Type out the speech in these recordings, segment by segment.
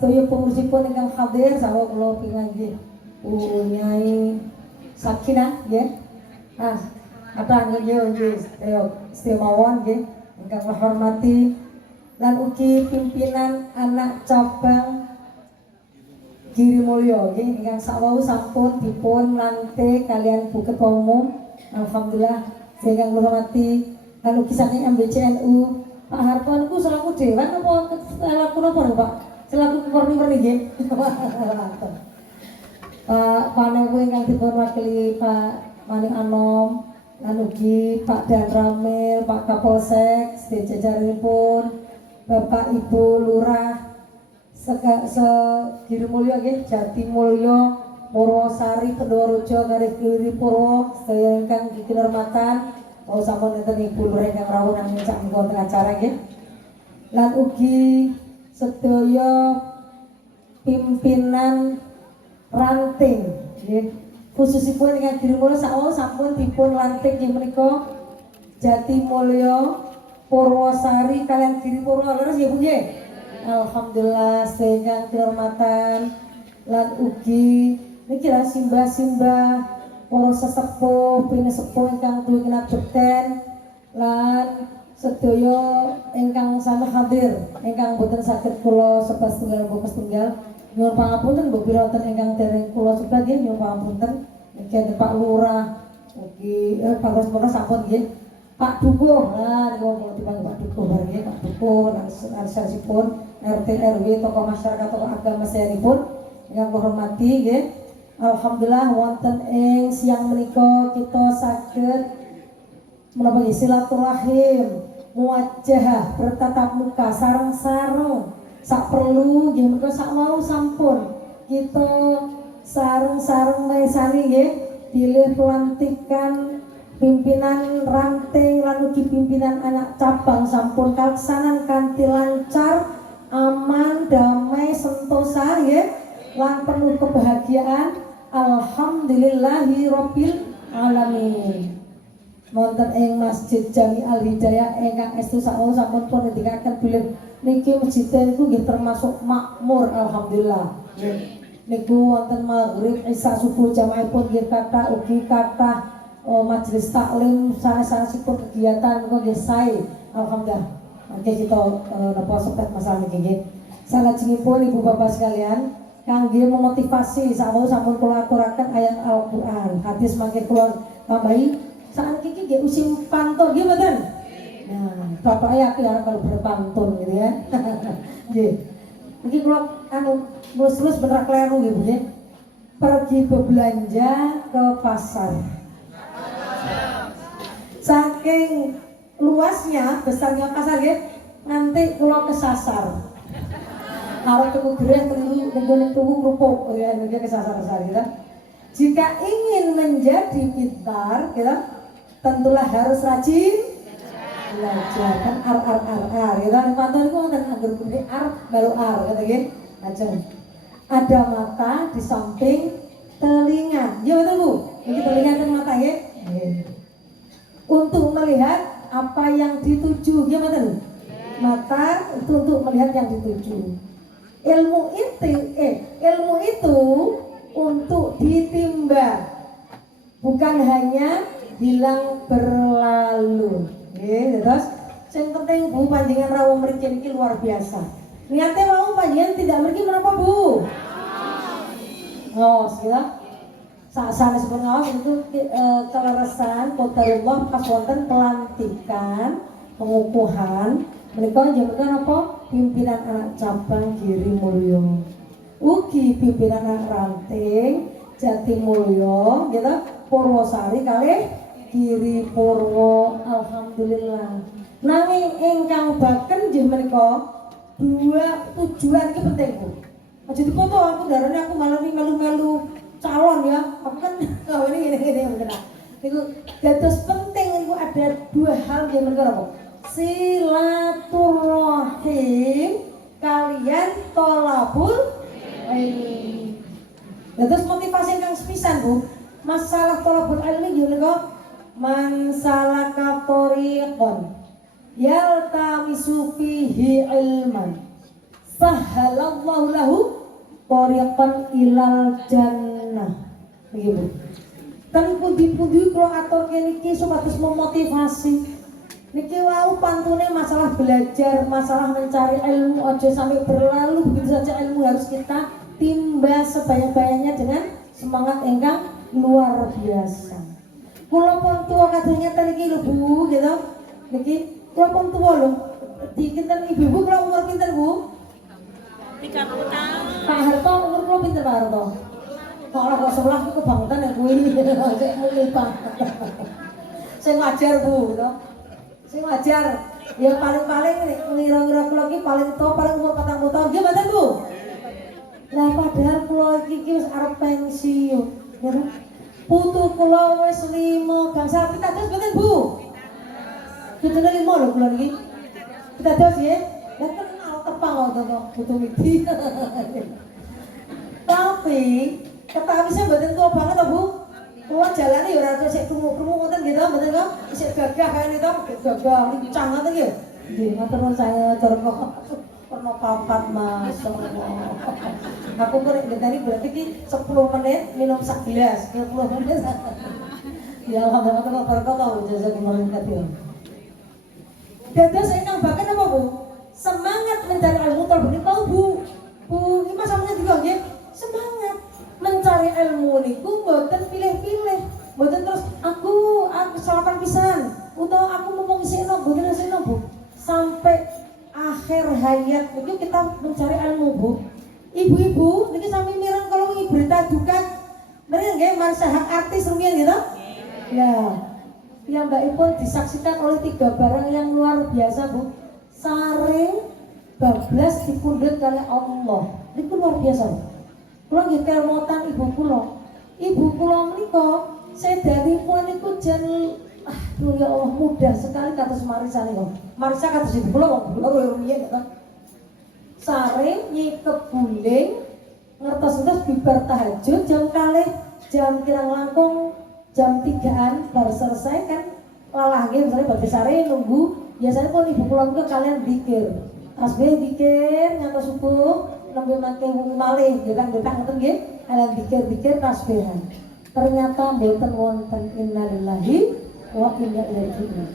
sedaya pengurusipun ingkang hadir saha kula pinanggih Nyai Sakinah nggih. Kathah nggih sedaya mawon nggih ingkang kula hormati lan ugi pimpinan anak cabang Girimulya nggih ingkang sakwau sampun dipun lantik kalian Bu Ketua Umum. Alhamdulillah ingkang kula hormati lan ugi saking MBCNU Pak Hartoan ku selaku dewan apa selaku napa Pak? Selaku perni-perni nggih. Pak Panewu ingkang dipun wakili Pak Maning Anom lan ugi Pak Dan Ramil, Pak Kapolsek, sejajaranipun Bapak Ibu Lurah Girimulya nggih, Jatimulya, Purwosari, Pendorojo, Garis Kiri Purwo, sedaya ingkang kinurmatan, mau sampun enten Ibu Lurah ingkang rawuh nang sak wonten acara nggih. Lan ugi sedaya pimpinan ranting nggih. Khususipun ingkang Girimulya sakwau sampun dipun lantik nggih menika Jatimulya, Purwosari kalian Giri Purwo leres nggih Bu nggih. Alhamdulillah sehingga kehormatan lan ugi niki lah simbah-simbah para sesepuh pinesepuh ingkang duwe kinabekten lan sedaya ingkang sami hadir ingkang boten saged kula sebat setunggal mbok setunggal nyuwun pangapunten mbok pira wonten ingkang dereng kula sebat nggih nyuwun pangapunten niki Pak Lurah ugi Pak Lurah sampun nggih Pak Dukuh lah niku kula dipanggih Pak Dukuh bareng nggih Pak Dukuh lan sanesipun RT RW tokoh masyarakat tokoh agama sayanipun ingkang kula hormati nggih. Alhamdulillah wonten ing siang menika kita saged menapa silaturahim muwajjah bertatap muka sareng-sareng sak perlu nggih menika sak mau sampun kita sareng-sareng maesani nggih pilih pelantikan pimpinan ranting lan ugi pimpinan anak cabang sampun kalaksanan kanthi lancar aman damai sentosa nggih lan penuh kebahagiaan. Alhamdulillahi Rabbil Alamin. Wonten ing Masjid Jami Al Hidayah ingkang estu sakwau sampun pun ngendikaken bilih niki masjid niku nggih termasuk makmur alhamdulillah. Niku wonten maghrib isya subuh jamaahipun nggih kathah ugi kathah majelis taklim sanes-sanesipun kegiatan niku nggih sae alhamdulillah. Mangke kita napa sepet masalah niki nggih. Salajengipun Ibu Bapak sekalian kangge memotivasi sakwau sampun kula aturaken ayat Al-Qur'an. Hadis mangke kula tambahi saat kiki nggih usim pantun nggih mboten? Nah, Bapak ya kalau berpantun gitu ya. Nggih. Iki kula mulus-mulus bener kleru nggih Bu nggih. Pergi berbelanja ke pasar. Saking luasnya, besarnya pasar nggih, nanti kula kesasar. Arep tuku gereh tuku kerupuk ya nggih kesasar-kesasar gitu. Jika ingin menjadi pintar, gitu, tentulah harus rajin belajar kan ar gitu. Nek pantun iku wonten angger gede baru kata nggih. Lajeng ada mata di samping telinga. Ya betul Bu. Iki telinga dan mata nggih. Untuk melihat apa yang dituju, ya betul. Mata itu untuk melihat yang dituju. Ilmu itu untuk ditimba, bukan hanya hilang berlalu. Terus yang penting Bu panjenengan rawuh mriki niki luar biasa. Niate mau panjenengan tidak mriki menapa Bu? Oh, sila. Sanes pun ngawas itu keleresan qadarullah pas wonten pelantikan pengukuhan menika njenengan apa? Pimpinan anak cabang Girimulya. Ugi pimpinan anak ranting Jatimulya, gitu. Purwosari kalih Giri Purwo. Alhamdulillah. Nanging ingkang baken nggih menika dua tujuan iki penting Bu. Aja dipoto aku darane aku malah melu-melu calon ya. Aku kan ini bener. Niku dados penting niku ada dua hal yang menika apa? Silaturahim kalian tolabul ilmi. Terus motivasi yang sepisan Bu, masalah tolabul ilmi juga man salaka tariqan yaltamisu fihi ilman Sahalallahu lahu thariqan ilal jannah. Begitu. Ten pundi-pundi kula aturke niki supados memotivasi. Niki wau pantune masalah belajar, masalah mencari ilmu, aja sampai berlalu begitu saja. Ilmu harus kita timba sebanyak-banyaknya dengan semangat ingkang luar biasa. Kula pun tua kadonya niki lho Bu, gitu. Niki kula pun tua lho. Dikinten ibu-ibu kula umur pinten Bu? 30 tahun. Pak Harto umur kula pinten Pak Harto? Kok ora kok sebelah ku kebangetan ya kuwi. Sik mulih Pak. Sing wajar Bu, gitu. Sing wajar. Ya paling-paling ngira-ngira kula iki paling tua paling umur 40 tahun. Nggih mboten Bu? Lah padahal kula iki wis arep pensiun. Ya putu kula wis 5 gangsal pitados mboten Bu? Pitados 5 lho kula niki. Pitados ya. Lah kenal tepang to putu iki. Tapi ketawi saya mboten tua banget to Bu. Kula jalane ya ora sik krungu-krungu ngoten gitu mboten kok. Isih gagah kaya nito, gagah lincah ngoten nggih. Nggih, matur saya terkok. Pernah papat Mas. Aku kok tadi berarti ki 10 menit minum sak gelas, 10 menit. Ya alhamdulillah berkah tau jasa kemarin kabeh. Dados ingkang baken apa Bu? Semangat mencari ilmu talbun tahu Bu. Bu, iki Mas sampeyan juga nggih. Semangat mencari ilmu niku mboten pilih-pilih. Mboten terus aku salapan pisan utawa aku mumpung isihno mboten isihno Bu. Sampai akhir hayat itu kita mencari ilmu Bu. Ibu-ibu niki sami mireng kalau wingi berita duka mrene nggih masalah artis rumiyin gitu. Ya. Ya mbakipun disaksikan oleh 3 barang yang luar biasa Bu. Saring bablas dipundhut kali Allah. Niku luar biasa. Kula nggih kelmotan ibu kula. Ibu kula menika sedanipun niku jan aduh ya Allah mudah sekali kados Marisa niku. Marisa kados ibu kula wong kula rumiyin to. Sare nyikep guling ngertos-ngertos bibar tahajud jam kirang langkung jam 3-an baru selesai kan lalah nggih misalnya badhe sare nunggu biasanya pun ibu kula niku kalian zikir tasbih zikir ngantos subuh nembe mangke wengi malih nggih kan ngoten nggih kalian zikir tasbihan ternyata mboten wonten innalillahi wa inna ilaihi raji'un.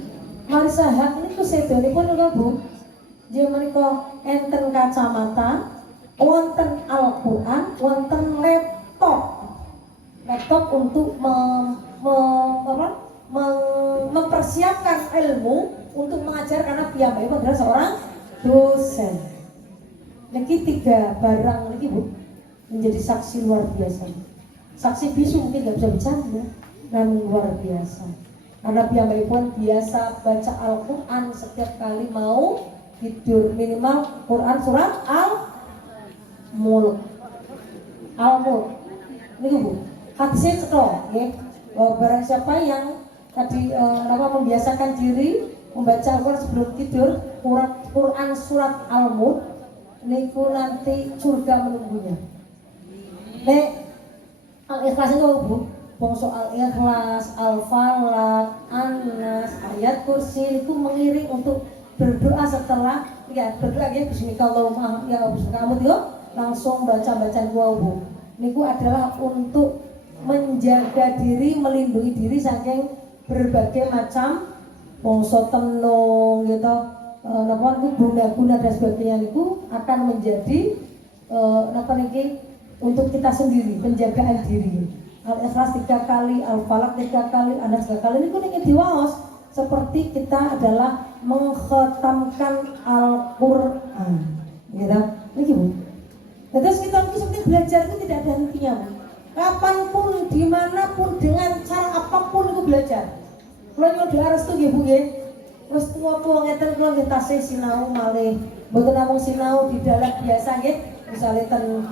Marisa hak niku sedanipun lho Bu. Dia menika enten kacamata, wonten Al-Qur'an, wonten laptop untuk mempersiapkan ilmu untuk mengajar karena piyambakipun adalah seorang dosen. Niki 3 barang niki Bu menjadi saksi luar biasa. Saksi bisu mungkin nggak bisa bicara, namun luar biasa. Karena piyambakipun biasa baca Al-Qur'an setiap kali mau tidur minimal Quran surat Al-Mulk. Ini Bu, hadisnya cetok, ya. Barang siapa yang tadi membiasakan diri membaca Al-Quran sebelum tidur, Quran surat Al-Mulk, niku nanti surga menunggunya. Nek Al-Ikhlas itu Bu, bangsa Al-Ikhlas, Al-Falaq, An-Nas, ayat kursi itu mengiring untuk berdoa setelah ya berdoa ya bismillahirrahmanirrahim ya bismillahirrahmanirrahim langsung baca doa Bu. Niku adalah untuk menjaga diri, melindungi diri saking berbagai macam bangsa tenung gitu napa niku guna-guna dan sebagainya niku akan menjadi napa niki untuk kita sendiri penjagaan diri. Al-Ikhlas 3 kali, Al-Falaq 3 kali, An-Nas 3 kali niku niki diwaos seperti kita adalah mengkhatamkan Al-Qur'an. Gitu. Niki Bu. Terus kita seperti belajar itu tidak ada hentinya Bu. Kapanpun, dimanapun, dengan cara apapun itu belajar. Kalau nyudah harus tuh nggih Bu nggih. Terus tua-tua ngeten kula nggih tasih sinau malih. Mboten namung sinau di dalam biasa nggih. Misale ten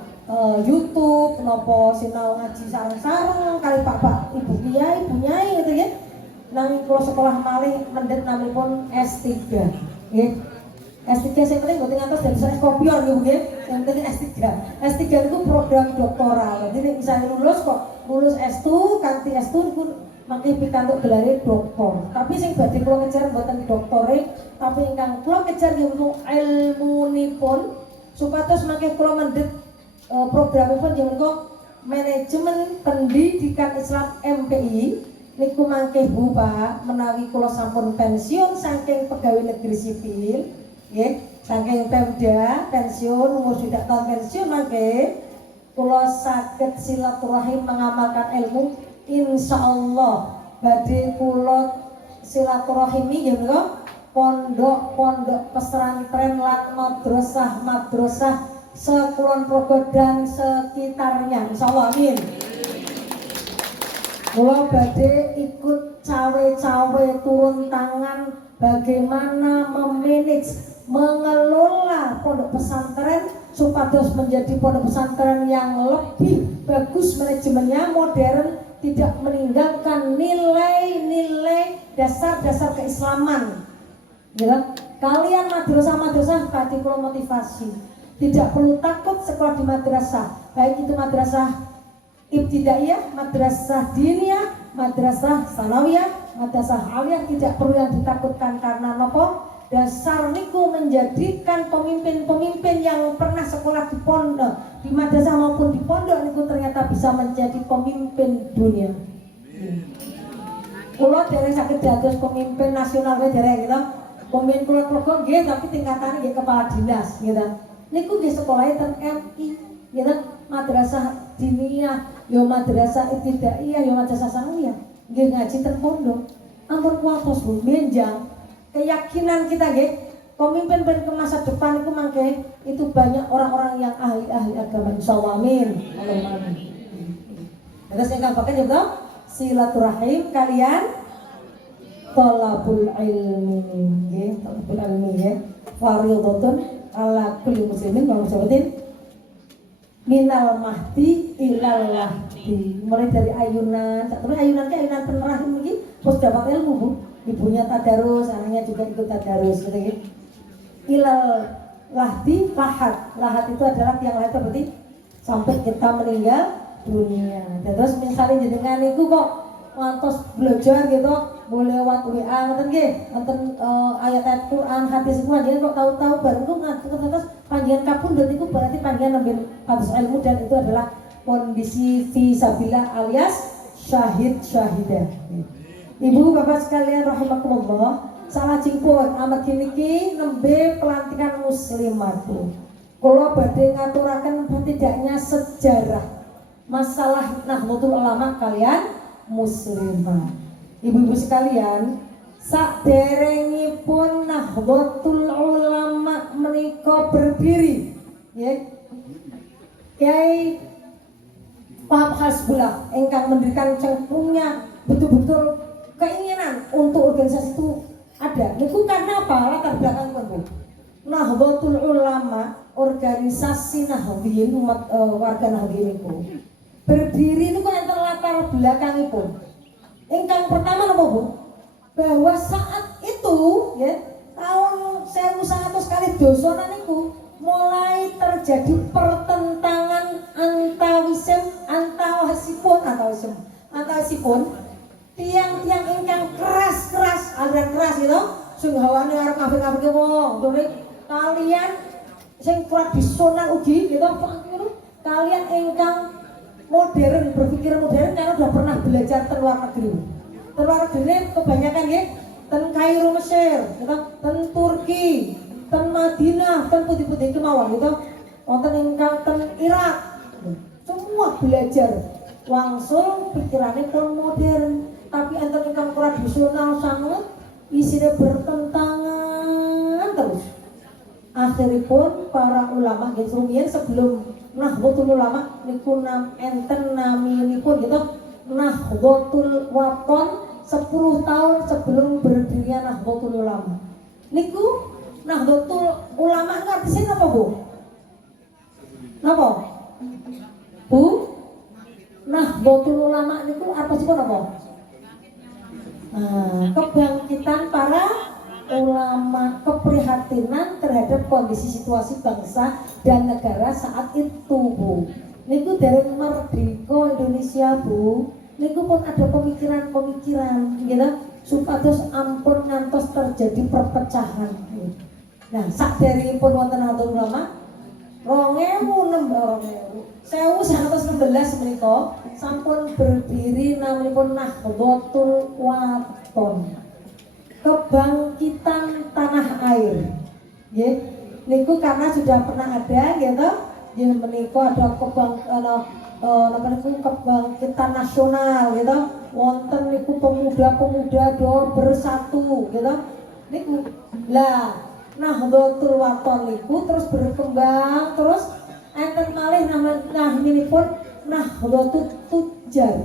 YouTube napa sinau ngaji sareng-sareng kali Pak Ibu Kiai, Ibu Nyai gitu ya. Nang kula sekolah malih mendhet namipun S3 nggih. S3 sing penting mboten ngantos dari S kopior nggih. Yang penting S3. S3 itu program doktoral. Jadi misalnya lulus S2 kanthi S2 niku mangke pikantuk gelare doktor. Tapi sing badhe kula kejar mboten doktore, tapi ingkang kula kejar nggih ilmunipun supados mangke kula mendhet programipun jeneng menika Manajemen Pendidikan Islam MPI niku mangke Bu Pak menawi kula sampun pensiun saking pegawai negeri sipil nggih saking Pemda pensiun umur sudah tahun pensiun mangke kula saged silaturahim mengamalkan ilmu insyaallah badhe kula silaturahimi nggih menika pondok-pondok pesantren lan madrasah sekulon Progo dan sekitarnya insyaallah amin. Kula badhe ikut cawe-cawe turun tangan bagaimana memanage mengelola pondok pesantren supados menjadi pondok pesantren yang lebih bagus manajemennya modern tidak meninggalkan nilai-nilai dasar-dasar keislaman. Ya, kalian madrasah tadi kula motivasi tidak perlu takut sekolah di madrasah baik itu madrasah ibtidaiyah, madrasah diniyah, madrasah sanawiyah, madrasah aliyah tidak perlu yang ditakutkan karena nopo dasar niku menjadikan pemimpin-pemimpin yang pernah sekolah di pondok, di madrasah maupun di pondok niku ternyata bisa menjadi pemimpin dunia. Kula dereng saged dados pemimpin nasional wae dereng gitu. Pemimpin kula Progo nggih tapi tingkatane nggih kepala dinas gitu. Niku nggih sekolahe ten MI gitu. Madrasah diniyah, yo madrasah ibtidaiyah, yo madrasah sanawiyah. Nggih ngaji ten pondok. Ampun kuatos Bu, menjang keyakinan kita nggih, pemimpin ke masa depan itu mangke itu banyak orang-orang yang ahli-ahli agama insyaallah amin. Allahumma amin. Terus ingkang bakal juga silaturahim kalian thalabul ilmi nggih, thalabul ilmi nggih. Fardhatun ala kulli muslimin wa muslimatin minal mahdi ilal lahdi. Mulai dari ayunan, terus ayunan ke ayunan penerahim ini terus dapat ilmu Bu. Ibunya tadarus, anaknya juga ikut tadarus gitu ya. Ilal lahdi lahat itu adalah tiang lahat berarti sampai kita meninggal dunia. Dan terus misalnya jenengan itu kok ngantos belajar gitu boleh lewat WA ngoten nggih, wonten ayat-ayat Quran, hadis semua jenengan kok tahu-tahu bareng kok terus panjenengan kapundhut itu berarti panjenengan nembe patus ilmu dan itu adalah kondisi fisabilillah alias syahidah. Ibu bapak sekalian rahimakumullah, salajengipun amargi niki nembe pelantikan muslimatu. Kula badhe ngaturaken tidaknya sejarah masalah Nahdlatul Ulama kalian muslimah. Ibu-ibu sekalian, saderengipun Nahdlatul Ulama menika berdiri, ya. Kiai Pak Hasbullah ingkang mendirikan cengkungnya betul-betul keinginan untuk organisasi itu ada. Niku karena apa? Latar belakang Bu. Nahdlatul Ulama, organisasi Nahdliyin umat warga Nahdliyin niku berdiri niku enten latar belakangipun. Ingkang pertama napa Bu? Bahwa saat itu ya tahun 1900 kali dosonan niku mulai terjadi pertentangan antawisipun tiang-tiang ingkang keras aliran keras gitu sing hawane arep ngafir-ngafirke wong dene kalian sing tradisional ugi gitu kalian ingkang modern berpikir modern karena udah pernah belajar ke luar negeri kebanyakan ya ten Kairo Mesir gitu ten Turki ten Madinah ten putih-putih kemawon gitu wonten ingkang ten Irak semua belajar langsung pikirannya pun modern tapi enten ingkang tradisional sangat isinya bertentangan terus. Akhiripun para ulama nggih sebelum Nahdlatul Ulama niku enten naminipun gitu Nahdlatul Wathon 10 tahun sebelum berdirinya Nahdlatul Ulama. Niku Nahdlatul Ulama artinya apa Bu? Napa? Bu? Nahdlatul Ulama niku artinya apa? Kebangkitan para ulama, keprihatinan terhadap kondisi situasi bangsa dan negara saat itu Bu. Niku dari merdeka Indonesia Bu, niku pun ada pemikiran-pemikiran gitu supados ampun ngantos terjadi perpecahan. Nah, sak dari pun wonten Nahdlatul Ulama 1916 menika sampun berdiri namanipun Nahdlatul Wathon. Kebangkitan tanah air. Nggih. Niku karena sudah pernah ada gitu. Nggih menika ada kebangkitan nasional gitu. Wonten niku pemuda-pemuda do bersatu gitu. Niku. Lah Nahdlatul Wathon niku terus berkembang terus enten malih naminipun Nahdlatul Tujar.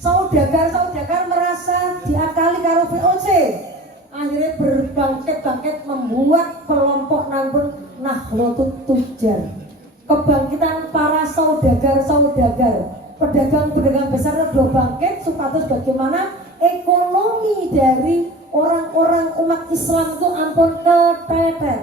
Saudagar merasa diakali karo VOC. Akhirnya berbangkit membuat kelompok namun Nahdlatul Tujar. Kebangkitan para saudagar, pedagang besar sudah bangkit supados bagaimana ekonomi dari orang-orang umat Islam itu ampun keteter.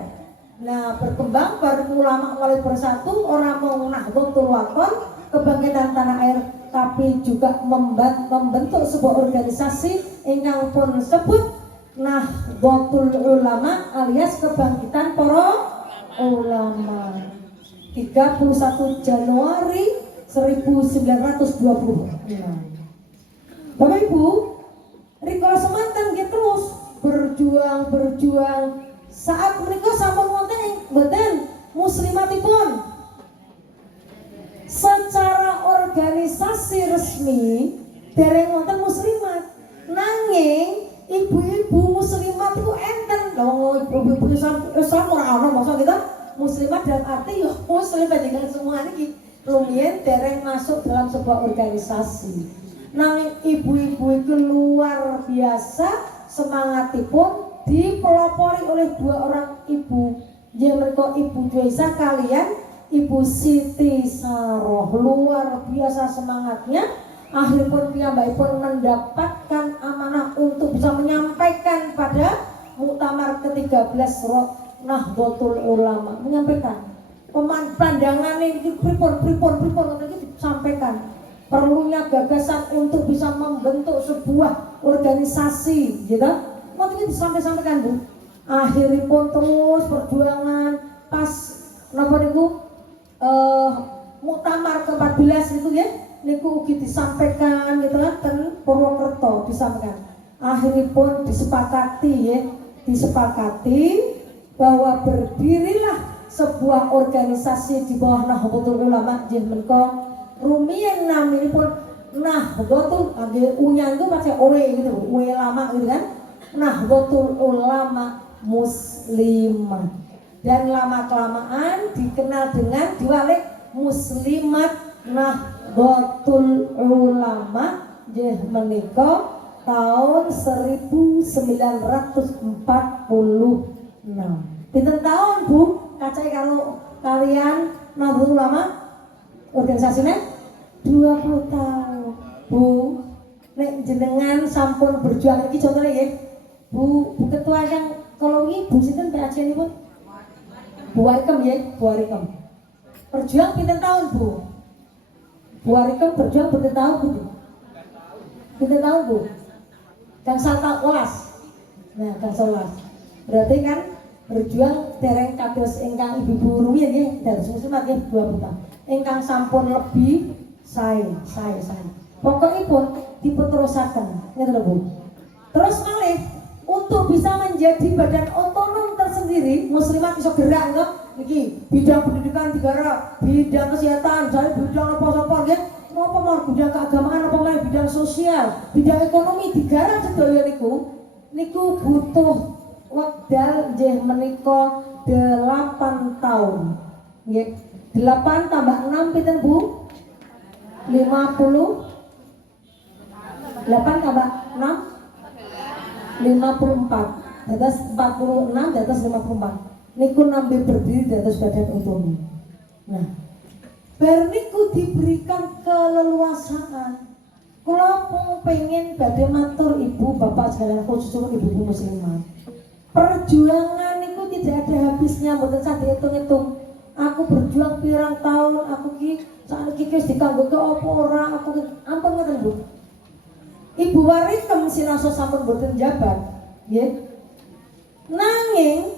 Nah berkembang baru ulama mulai bersatu, orang mau Nahdlatul Wathon, kebangkitan tanah air, tapi juga membentuk sebuah organisasi yang pun disebut Nahdlatul Ulama alias kebangkitan para ulama. 31 Januari 1926. Bapak Ibu, rikala semanten nggih terus berjuang saat menika sampun wonten mboten muslimatipun secara organisasi resmi dereng wonten muslimat nanging ibu-ibu muslimat itu enten lho ibu-ibu Islam ora ana maksud kita muslimat dalam arti yo muslim panjenengan semua niki lumiyen dereng masuk dalam sebuah organisasi nanging ibu-ibu itu luar biasa semangatipun dipelopori oleh dua orang ibu yang mereka Ibu Dwesa kalian Ibu Siti Saroh luar biasa semangatnya akhirnya piyambakipun mendapatkan amanah untuk bisa menyampaikan pada muktamar ke-13 Nahdlatul Ulama menyampaikan pandangan ini pripun disampaikan perlunya gagasan untuk bisa membentuk sebuah organisasi gitu ini disampaikan Bu akhiripun terus perjuangan pas napa niku muktamar ke-14 itu ya niku ugi disampaikan gitu kan ten Purwokerto disampaikan akhiripun disepakati bahwa berdirilah sebuah organisasi di bawah Nahdlatul Ulama nggih menika rumiyin naminipun Nahdlatul U-nya itu pakai OE gitu OE lama gitu kan Nahdlatul Ulama Muslimah dan lama-kelamaan dikenal dengan diwalik Muslimat Nahdlatul Ulama nggih menika tahun 1946. Pinten tahun Bu kacai karo kalian Nahdlatul Ulama organisasinya 20 tahun Bu nek jenengan sampun berjuang iki contohnya ya Bu ketua yang kalau ini Bu sinten PAC ini pun Bu Arikem ya Bu Arikem berjuang pinten tahun Bu Arikem berjuang pinten tahun Bu Kang Salta Welas nah Kang Solas berarti kan berjuang dereng kados ingkang ibu-ibu rumiyin nggih dados muslimat nggih 20 tahun ingkang sampun lebih saya pokokipun diputerusaken ngeten lho Bu terus malih untuk bisa menjadi badan otonom tersendiri muslimat iso gerak nggih niki bidang pendidikan digarap bidang kesehatan misalnya bidang apa-apa nggih napa mau bidang keagamaan apa meneh bidang sosial bidang ekonomi digarap sedaya niku butuh wekdal nggih menika 8 tahun nggih 8 tambah 6 pinten Bu 50 8 tambah 6 54 dados 46 dados 54 niku nambe berdiri dados badan otonom nah bar niku diberikan keleluasaan kula pengen badhe matur ibu bapak sekalian khususnya ibu-ibu muslimah perjuangan niku tidak ada habisnya mboten saged hitung-hitung aku berjuang pirang tahun aku ki sakniki wis dikanggo ke apa ora aku ampun ngoten Bu Ibu Warikem sinasa sampun boten jabat nggih nanging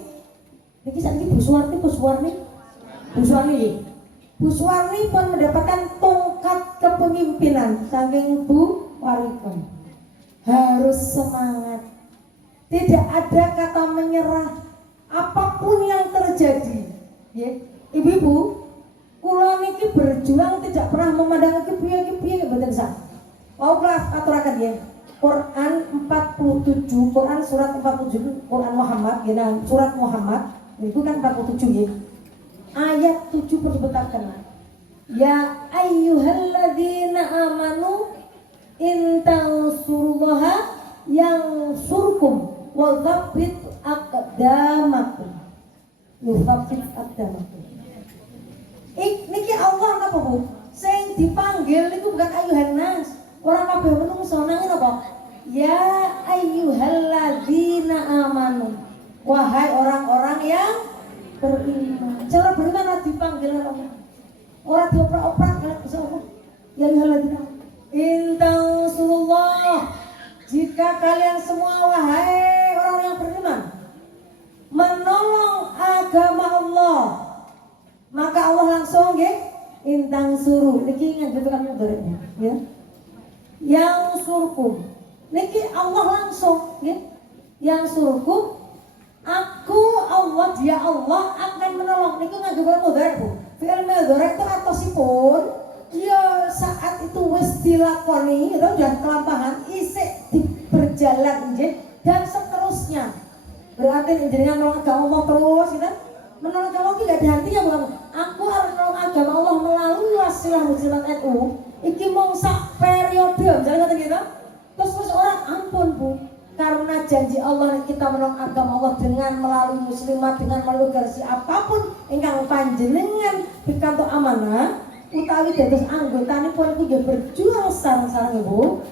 niki sakniki Bu Suwarni Bu Suwarni pun mendapatkan tongkat kepemimpinan saking Bu Wariko. Harus semangat, tidak ada kata menyerah apapun yang terjadi. Ya, ibu-ibu, kula niki berjuang tidak pernah memandang kepiye-kepiye mboten sak. Mau kelas aturaken ya. Quran 47, Quran surat 47, Quran Muhammad, ya, surat Muhammad itu kan 47 ya. Ayat 7 disebutkan. Ya ayyuhalladzina amanu in tansurullaha yansurkum wa tsabbit aqdamakum. Yutsabbit aqdamakum. Niki Allah napa Bu? Sing dipanggil niku bukan ayuhan nas. Orang kabeh menungso nang napa? Ya ayyuhalladzina amanu. Wahai orang-orang yang beriman. Cara beriman dipanggil Allah. Orang dioprak-oprak kalian bisa apa? Ya ayyuhalladzina intansurullah. Jika kalian semua wahai orang yang beriman menolong agama Allah, maka Allah langsung nggih intansuru. Niki ngagetkan mudharanya ya. Yang surkum. Niki Allah langsung ya. Yang surkum, aku Allah, dia Allah akan menolong. Niki ngagetkan mudhari Bu. Fi'il mudhari itu atosipun ya saat itu wis dilakoni itu dan kelampahan isik berjalan nggih dan seterusnya. Berarti jenengan menolong agama Allah terus gitu. Menolong agama Allah tidak ada artinya bukan aku harus menolong agama Allah melalui wasilah muslimat NU. Iki mau sak periode misalnya kata gitu. Terus orang ampun Bu, karena janji Allah kita menolong agama Allah dengan melalui muslimat, dengan melalui garasi apapun ingkang panjenengan pikantuk amanah utawi dados anggotanipun iku berjuang sareng-sareng Ibu.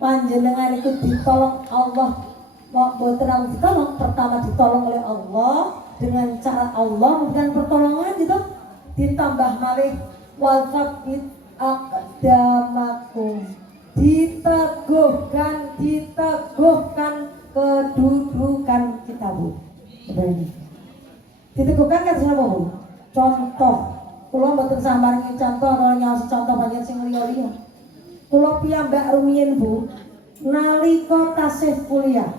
Panjenengan itu ditolong Allah. Boten namung ditolong, pertama ditolong oleh Allah dengan cara Allah memberikan pertolongan gitu. Ditambah malih wal tsabbit aqdamakum. Diteguhkan kedudukan kita Bu. Sebenarnya diteguhkan kan siapa Bu? Contoh, kula mboten samaringi contoh kalau nyaos contoh banyak sing liya-liya. Kula piyambak rumiyin Bu, nalika tasih kuliah,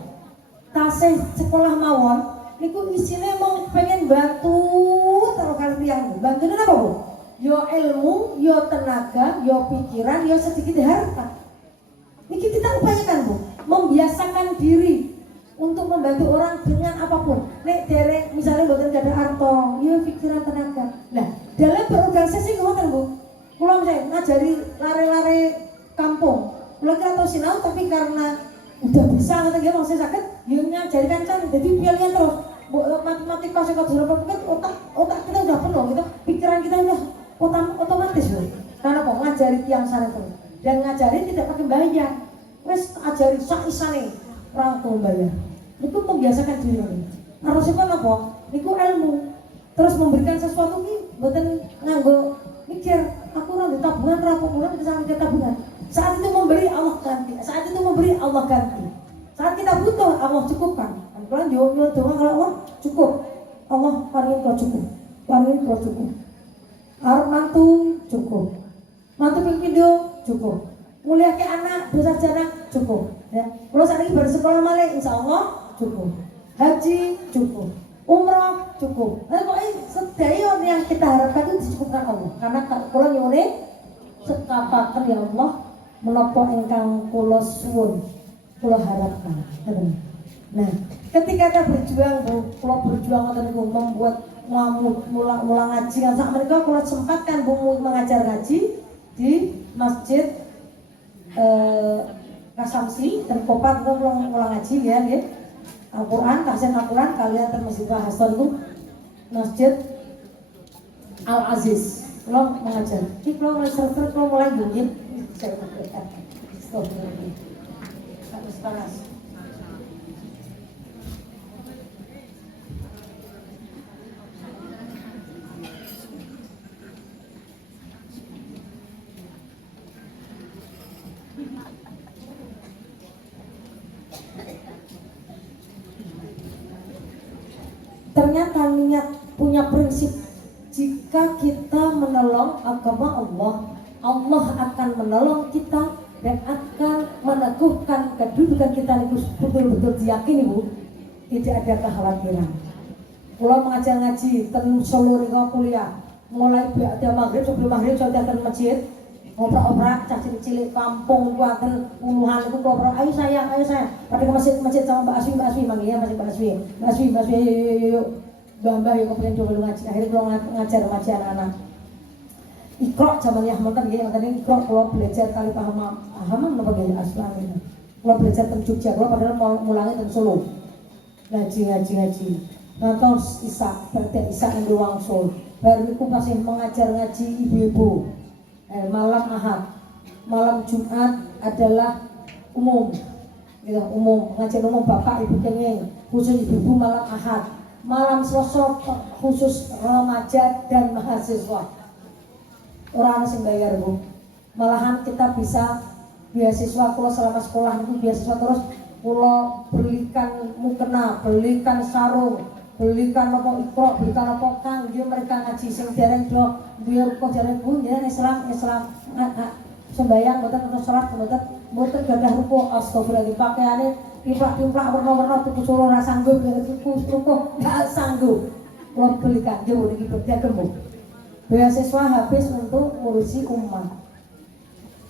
tasih sekolah mawon, niku isine mau pengen bantu terus kali tiyang. Bantune apa Bu? Yo ilmu, yo tenaga, yo pikiran, yo sedikit harta. Niki kita upayakan Bu, membiasakan diri untuk membantu orang dengan apapun. Nek derek misalnya mboten ada harta, yo pikiran tenaga. Nah, dalam berorganisasi ngoten Bu. Kula misalnya ngajari lare-lare kampung. Kula kira tau sinau tapi karena udah bisa ngoten nggih maksud saged yo ngajari kancan dadi pilihan terus. Matematika sing kadurung otak kita udah penuh gitu. Pikiran kita udah otomatis Bu. Karena kok ngajari tiang sareng terus. Dan ngajari tidak pakai bayar. Wes ajari sak isane ora tau bayar. Niku membiasakan diri. Harusipun apa? Niku ilmu. Terus memberikan sesuatu ki mboten nganggo mikir aku ora ndek tabungan ora apa-apa bisa mikir tabungan. Saat itu memberi Allah ganti. Saat itu memberi Allah ganti. Saat kita butuh Allah cukupkan. Kan yo doa kalau Allah cukup. Allah paringin kau cukup. Paringin kau cukup. Arep mantu cukup. Mantu ping pindho cukup. Mulia ke anak, dosa jana cukup. Ya. Kalau saat ini baru sekolah malih, insya Allah cukup. Haji cukup. Umrah cukup. Nah, pokoknya sedaya yang kita harapkan itu dicukupkan Allah. Karena kalau nyone sekapakan ya Allah menapa ingkang kula suwun, kula harapkan. Nah, ketika kita berjuang, kula berjuang ngoten membuat mulang ngaji kan sak menika kula sempatkan mengajar ngaji di Masjid Kasamsi dan Kopat itu mulang ngaji ya nggih. Al-Qur'an, tafsir Al-Qur'an kalian termasuk bahasan itu Masjid Al-Aziz. Kula mengajar. Iki kula mulai serter kula mulai bunyi saya berkata. Astagfirullah. Harus panas. Ternyata niat punya prinsip jika ketika kita menolong agama Allah, Allah akan menolong kita dan akan meneguhkan kedudukan kita itu betul-betul diyakini Bu, tidak ada kekhawatiran. Kalau mengajar ngaji, seluruh kuliah, mulai ada maghrib sebelum maghrib saya datang masjid, ngobrol-ngobrol, cah cilik-cilik kampung, kuaten puluhan itu ngobrol, ayo sayang, pada ke masjid sama Mbak Aswi, manggil ya Mbak Aswi, yuk, Mbak yuk kepengen coba ngaji, akhirnya kalau ngajar anak-anak. Iqra zaman Yahmatan gitu, tadi Iqra kalau belajar kali paham apa gitu aslan itu. Kalau belajar tentang Jogja, kalau padahal mau mulangnya tentang Solo. Ngaji. Nonton Isa, berarti Isa yang diwangsul. Baru itu masih mengajar ngaji ibu-ibu. Malam Ahad, malam Jumat adalah umum. Gitu, umum, pengajian umum bapak ibu kenging, khusus ibu-ibu malam Ahad. Malam Selasa khusus remaja dan mahasiswa. Orang sing bayar Bu, malahan kita bisa beasiswa kalau selama sekolah itu beasiswa terus kalau belikan mukena, belikan sarung, belikan apa Iqra, belikan apa kang dia mereka ngaji sing dereng do biar kok dereng Bu ya Islam sembayang mboten salat mboten gadah ruko astagfirullah pakaiane timplak warna-warna tuku solo ra sanggup tuku ruko enggak sanggup. Kalau belikan yo niki berdagang Bu. Beasiswa habis untuk ngurusi umat.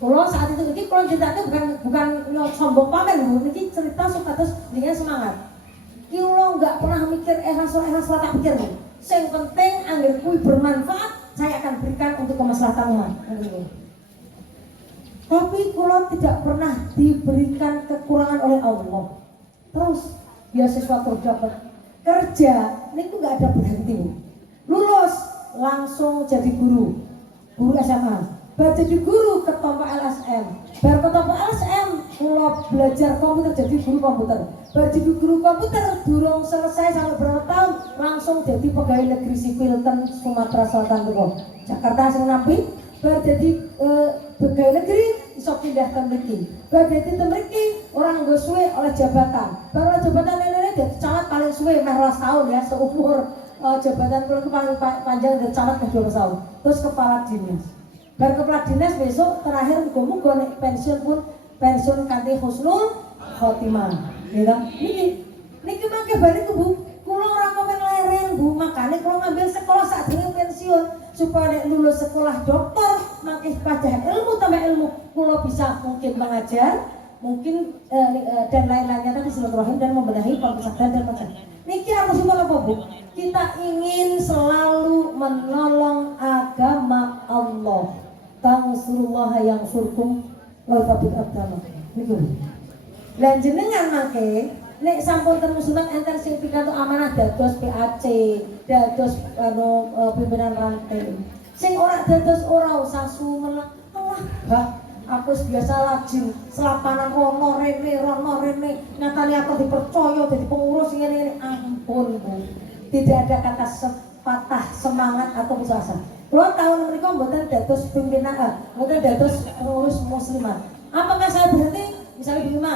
Kalau saat itu ini kalau ceritanya bukan sombong pamer Bu, ini cerita supados dengan semangat. Kalau nggak pernah mikir ikhlas tak pikir Bu. Yang penting angger kuwi bermanfaat, saya akan berikan untuk kemaslahatan umat. Tapi kalau tidak pernah diberikan kekurangan oleh Allah, terus beasiswa terdapat kerja, ini tuh nggak ada berhenti Bu. Lulus langsung jadi guru SMA, baru jadi guru ketompa LSM, baru ketompa LSM mulai belajar komputer jadi guru komputer, baru jadi guru komputer durung selesai sampai berapa tahun langsung jadi pegawai negeri sipil ten Sumatera Selatan tuh Jakarta sing nabi, baru jadi pegawai negeri bisa pindah ke mriki, baru jadi mriki orang gue suwe oleh jabatan, baru jabatan ini jadi camat paling suwe meh 2 tahun ya seumur jabatan itu paling panjang dari camat ke 2 tahun, terus kepala dinas. Baru kepala dinas besok terakhir muga nek pensiun pun pensiun kanthi husnul khotimah. Ya kan? Niki mangke balik Bu. Kula ora komen lereng Bu, makane kula ngambil sekolah sadurunge pensiun supaya nek lulus sekolah dokter mangke pajah ilmu tambah ilmu kula bisa mungkin mengajar, mungkin dan lain-lainnya tadi silaturahim dan membenahi pesantren dan macam. Niki harus apa Bu? Kita ingin selalu menolong agama Allah. Tansurullah yang surkum wa tabit abdama. Niku. Lan jenengan mangke nek sampun termusunan enten sing pikantuk amanah dados PAC, dados pimpinan ranting. Sing ora dados ora usah sumeneng. Allah, aku biasa lajeng selapanan rono rene nyatane aku dipercaya jadi pengurus ngene ampun Bu. Tidak ada kata patah semangat atau putus asa. Kalau tahun mereka mboten dados pimpinan, mboten dados pengurus muslimat. Apakah saya berhenti? Misalnya begini,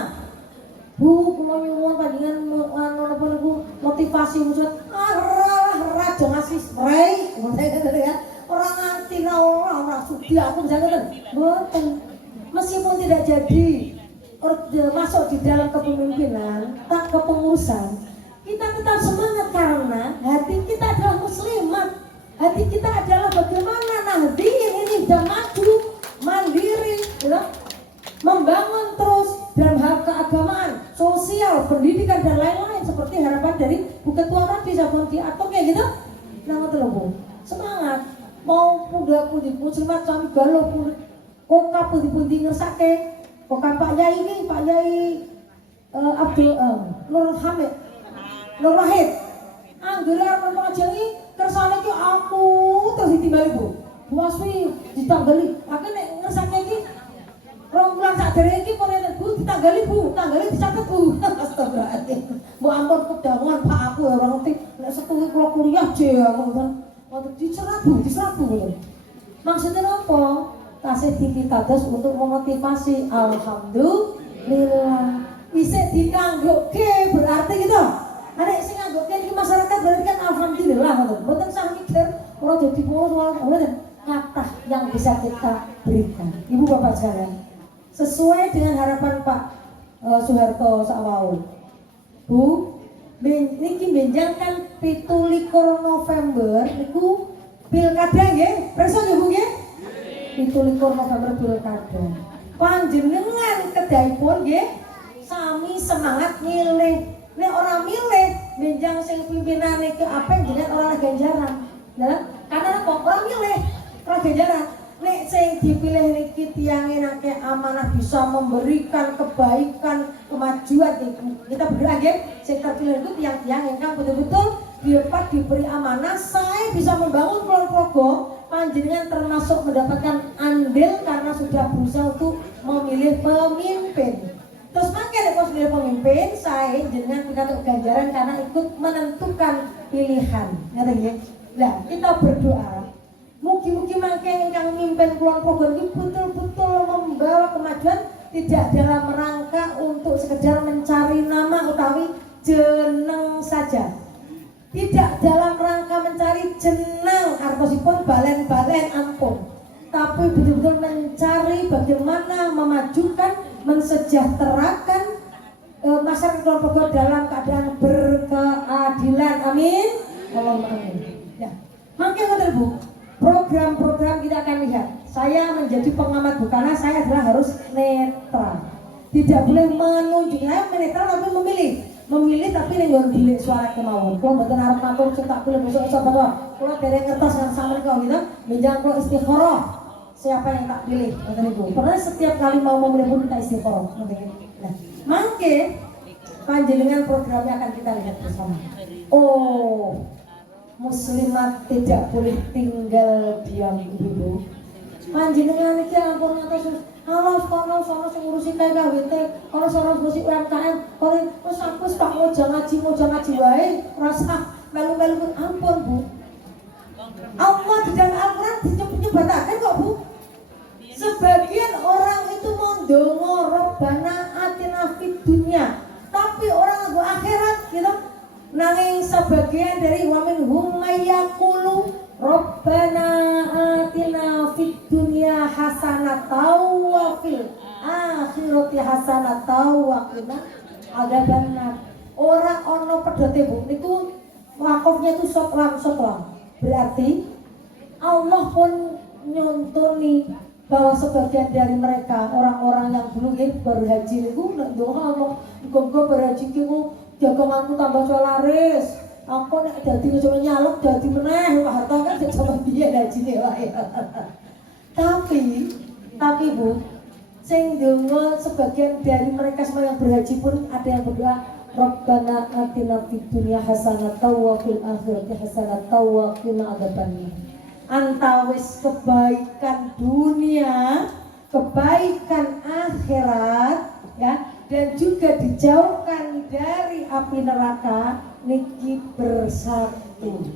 Bu, kula nyuwun panjenengan napa niku motivasi wujud ora aja ngasih spray, ngoten ya. Ora nganti ora sudi aku misalnya mboten. Meskipun tidak jadi masuk di dalam kepemimpinan, tak kepengurusan, kita tetap semangat karena hati kita adalah muslimat. Hati kita adalah bagaimana Nahdien ini sudah maju, mandiri, ya? Membangun terus dalam hal keagamaan, sosial, pendidikan dan lain-lain seperti harapan dari Bu Ketua tadi Sabunti atau kayak gitu. Nah, Bu, semangat. Mau pundi muslimat kami galuh pun, kok pundi ngersake, kok Pak Yai ini, Pak Yai Abdul Nur Hamid, Nur Wahid, anggaran mengajengi kersane ki aku terus ditimbali Bu. Bu Aswi ditanggali. Aku nek ngersake iki 2 bulan sakderenge iki pengen Bu ditanggali dicatet Bu. Astagfirullahaladzim. Mbok ampun kedangan Pak aku ora ngerti nek setuwi kula kuliah je ngoten. Waktu dicerat Bu. Maksudnya apa? Kasih dipitados untuk memotivasi. Alhamdulillah. Bisa dikanggoke berarti gitu. Ada sing nganggoke iki masyarakat berarti kan alhamdulillah ngoten. Mboten sah mikir ora dadi jadi pengurus kata yang bisa kita berikan. Ibu bapak sekalian, sesuai dengan harapan Pak Soeharto Sakwau, Bu, niki benjang kan 17 November niku pilkada nggih, preso nggih Bu nggih? 17 November pilkada. Panjenengan kedahipun nggih sami semangat milih. Nek ora milih benjang sing pimpinan iki apa jenengan ora ganjaran. Ya, karena apa? Ora milih ora ganjaran. Nek sing dipilih niki tiange nake amanah bisa memberikan kebaikan, kemajuan kita berdoa nggih, sing terpilih itu tiang-tiang ingkang betul-betul diberi amanah saya bisa membangun Kulon Progo, panjenengan termasuk mendapatkan andil karena sudah berusaha untuk memilih pemimpin. Terus makanya pas milih pemimpin, saya jenengan kita ganjaran karena ikut menentukan pilihan. Ngerti nggih? Lah, kita berdoa mugi-mugi mangke ingkang mimpin Kulon Progo iki betul-betul membawa kemajuan, tidak dalam rangka untuk sekedar mencari nama utawi jeneng saja. Tidak dalam rangka mencari jeneng artosipun balen-balen ampun. Tapi betul-betul mencari bagaimana memajukan, mensejahterakan masyarakat Kulon Progo dalam keadaan berkeadilan. Amin. Allahumma amin. Ya. Mangke ngoten Bu. Program-program kita akan lihat. Saya menjadi pengamat karena saya adalah harus netral. Tidak boleh menunjuk, saya netral tapi memilih tapi ning nggon bilik suara kemawon. Kula mboten arep matur sing tak pilih besok sapa to. Kula dereng ngertos kan sampeyan kok gitu. Menjang kula istikharah. Siapa yang tak pilih? Ngoten niku. Pernah setiap kali mau memilih pun kita istikharah. Ngoten. Nah, mangke panjenengan programnya akan kita lihat bersama. Oh, muslimat tidak boleh tinggal diam Ibu. Panjenengan iki ampun ngatos kono sono sing ngurusi KWT, kono sono ngurusi UMKM, kono wis aku tak moja ngaji wae, rasa melu-melu ampun Bu. Allah di dalam Al-Qur'an nyebataken kok Bu. Sebagian orang itu mau ndonga Rabbana atina fid dunya, tapi orang nggo akhirat gitu. Nanging sebagian dari wa minhum mayyaqulu Rabbana atina fid dunya hasanatan wa fil akhirati hasanatan wa qina adzabannar. Ora ono pedote Bu niku wakofnya itu sotlam. Berarti Allah pun nyontoni bahwa sebagian dari mereka orang-orang yang dulu baru haji niku nek ndonga muga-muga berhaji niku jagonganku tambah solaris. Aku nek dadi cuma nyalek dadi meneh harta kan sama dia hajine wae. Tapi Bu, sing ndonga sebagian dari mereka semua yang berhaji pun ada yang berdoa Rabbana atina fid dunya hasanatan wa fil akhirati hasanatan wa qina adzabannar. Antawis kebaikan dunia, kebaikan akhirat ya, dan juga dijauhkan dari api neraka niki bersatu.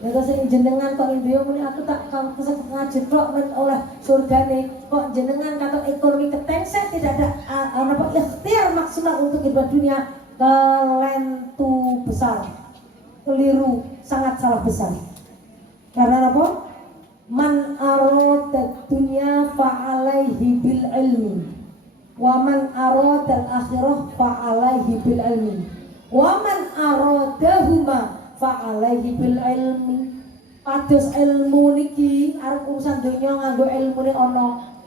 Terus sing jenengan kok India muni aku tak kesek ngajetrok men oleh surgane, kok jenengan kata ekonomi ketengsek tidak ada apa ikhtiar maksimal untuk hidup dunia, kelentu besar, keliru, sangat salah besar. Karena apa? Man arada dunya fa'alaihi bil ilmi wa man arada al-akhirah fa'alaihi bil ilmi wa man aradahuma fa'alaihi bil ilmi. Pados ilmu niki arep urusan donya nganggo ilmune ana.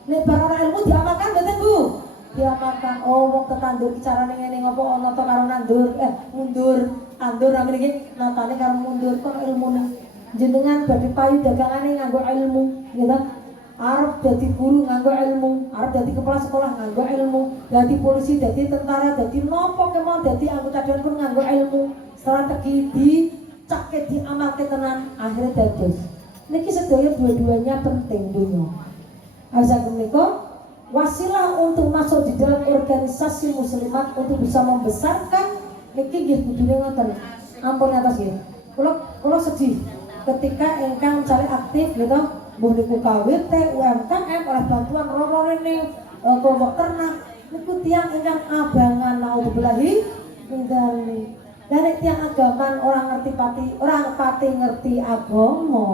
Nek barang ilmu diamalkan mboten Bu? Diamalkan. Oh wong tetandur carane ngene ngopo ana to karo mundur namine iki natane karo mundur kok ilmune. Jenengan badhe payu dagangane nganggo ilmu, gitu. Arep dadi guru nganggo ilmu, arep dadi kepala sekolah nganggo ilmu, dadi polisi, dadi tentara, dadi nopo kemawon, dadi anggota dewan pun nganggo ilmu. Strategi dicake diamalke tenan akhire dados. Niki sedaya dua-duanya penting dunya. Asa menika wasilah untuk masuk di dalam organisasi muslimat untuk bisa membesarkan niki nggih kudune ngoten. Ampun atas nggih. Kula sedih ketika engkang mencari aktif gitu, mbuh niku KWT, UMKM oleh bantuan roro rene kelompok ternak niku tiyang ingkang abangan naudzubillahi min dzalik. Lah nek tiyang agaman orang pati ngerti agama,